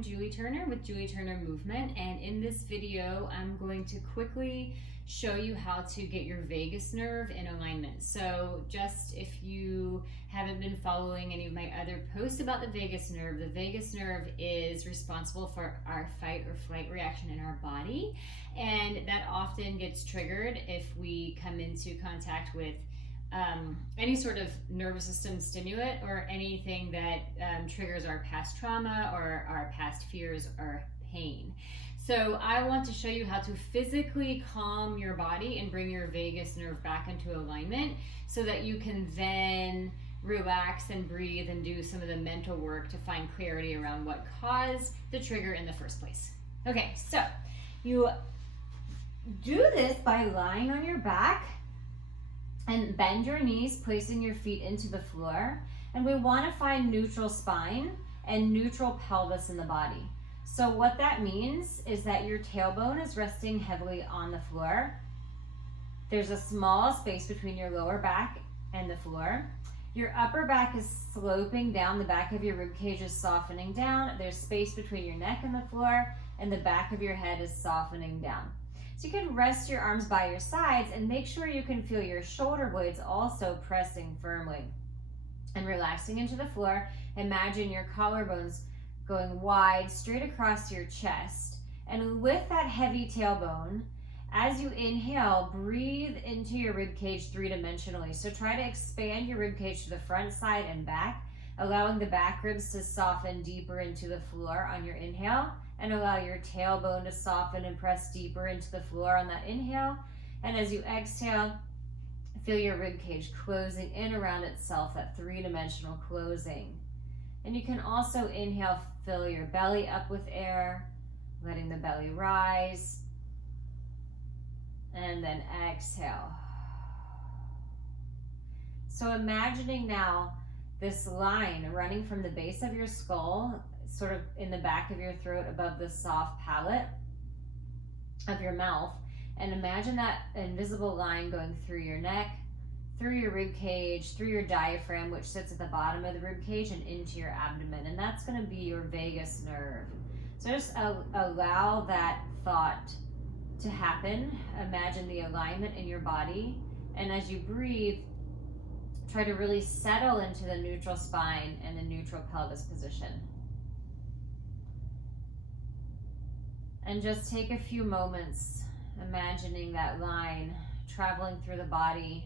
I'm Julie Turner with Julie Turner Movement, and in this video I'm going to quickly show you how to get your vagus nerve in alignment. So just if you haven't been following any of my other posts about the vagus nerve is responsible for our fight or flight reaction in our body, and that often gets triggered if we come into contact with any sort of nervous system stimulant or anything that triggers our past trauma or our past fears or pain. So I want to show you how to physically calm your body and bring your vagus nerve back into alignment so that you can then relax and breathe and do some of the mental work to find clarity around what caused the trigger in the first place. Okay, so you do this by lying on your back and bend your knees, placing your feet into the floor. And we want to find neutral spine and neutral pelvis in the body. So what that means is that your tailbone is resting heavily on the floor. There's a small space between your lower back and the floor. Your upper back is sloping down, the back of your rib cage is softening down. There's space between your neck and the floor, and the back of your head is softening down. So you can rest your arms by your sides and make sure you can feel your shoulder blades also pressing firmly. And relaxing into the floor, imagine your collarbones going wide straight across your chest. And with that heavy tailbone, as you inhale, breathe into your rib cage three-dimensionally. So try to expand your rib cage to the front, side, and back, allowing the back ribs to soften deeper into the floor on your inhale, and allow your tailbone to soften and press deeper into the floor on that inhale. And as you exhale, feel your rib cage closing in around itself, that three-dimensional closing. And you can also inhale, fill your belly up with air, letting the belly rise. And then exhale. So imagining now this line running from the base of your skull, sort of in the back of your throat above the soft palate of your mouth, and imagine that invisible line going through your neck, through your rib cage, through your diaphragm, which sits at the bottom of the rib cage, and into your abdomen. And that's going to be your vagus nerve. So just allow that thought to happen. Imagine the alignment in your body, and as you breathe, try to really settle into the neutral spine and the neutral pelvis position. And just take a few moments imagining that line traveling through the body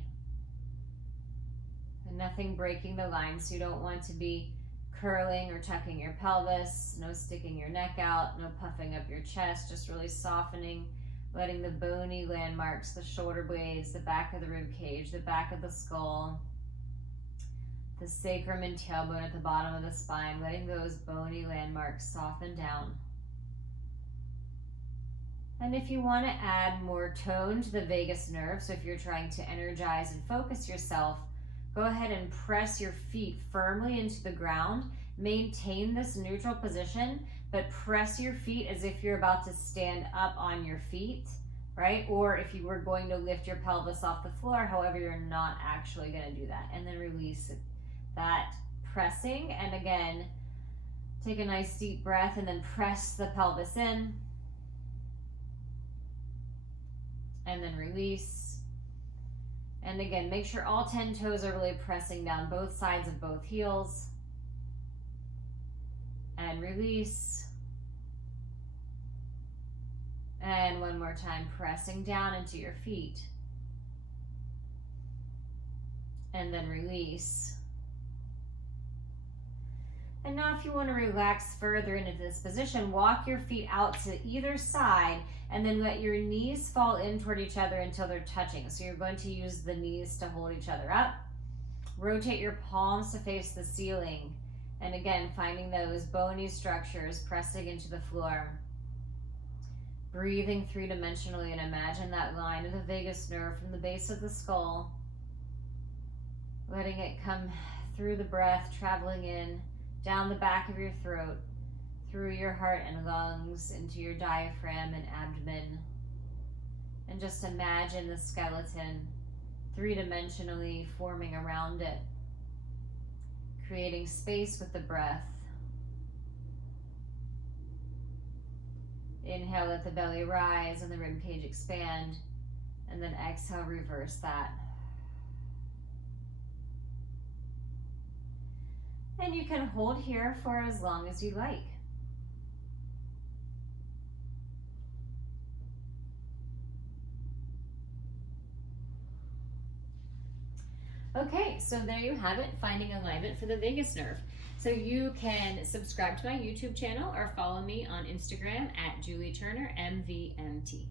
and nothing breaking the line. So you don't want to be curling or tucking your pelvis, no sticking your neck out, no puffing up your chest, just really softening, letting the bony landmarks, the shoulder blades, the back of the rib cage, the back of the skull, the sacrum and tailbone at the bottom of the spine, letting those bony landmarks soften down. And if you want to add more tone to the vagus nerve, so if you're trying to energize and focus yourself, go ahead and press your feet firmly into the ground. Maintain this neutral position, but press your feet as if you're about to stand up on your feet, right? Or if you were going to lift your pelvis off the floor, however, you're not actually going to do that. And then release that pressing. And again, take a nice deep breath and then press the pelvis in. And then release. And again, make sure all 10 toes are really pressing down both sides of both heels. And release. And one more time, pressing down into your feet. And then release. And now if you want to relax further into this position, walk your feet out to either side and then let your knees fall in toward each other until they're touching. So you're going to use the knees to hold each other up. Rotate your palms to face the ceiling. And again, finding those bony structures pressing into the floor. Breathing three-dimensionally, and imagine that line of the vagus nerve from the base of the skull. Letting it come through the breath, traveling in, down the back of your throat, through your heart and lungs, into your diaphragm and abdomen. And just imagine the skeleton three-dimensionally forming around it, creating space with the breath. Inhale, let the belly rise and the rib cage expand. And then exhale, reverse that. And you can hold here for as long as you like. Okay, so there you have it, finding alignment for the vagus nerve. So you can subscribe to my YouTube channel or follow me on Instagram at Julie Turner, MVMT.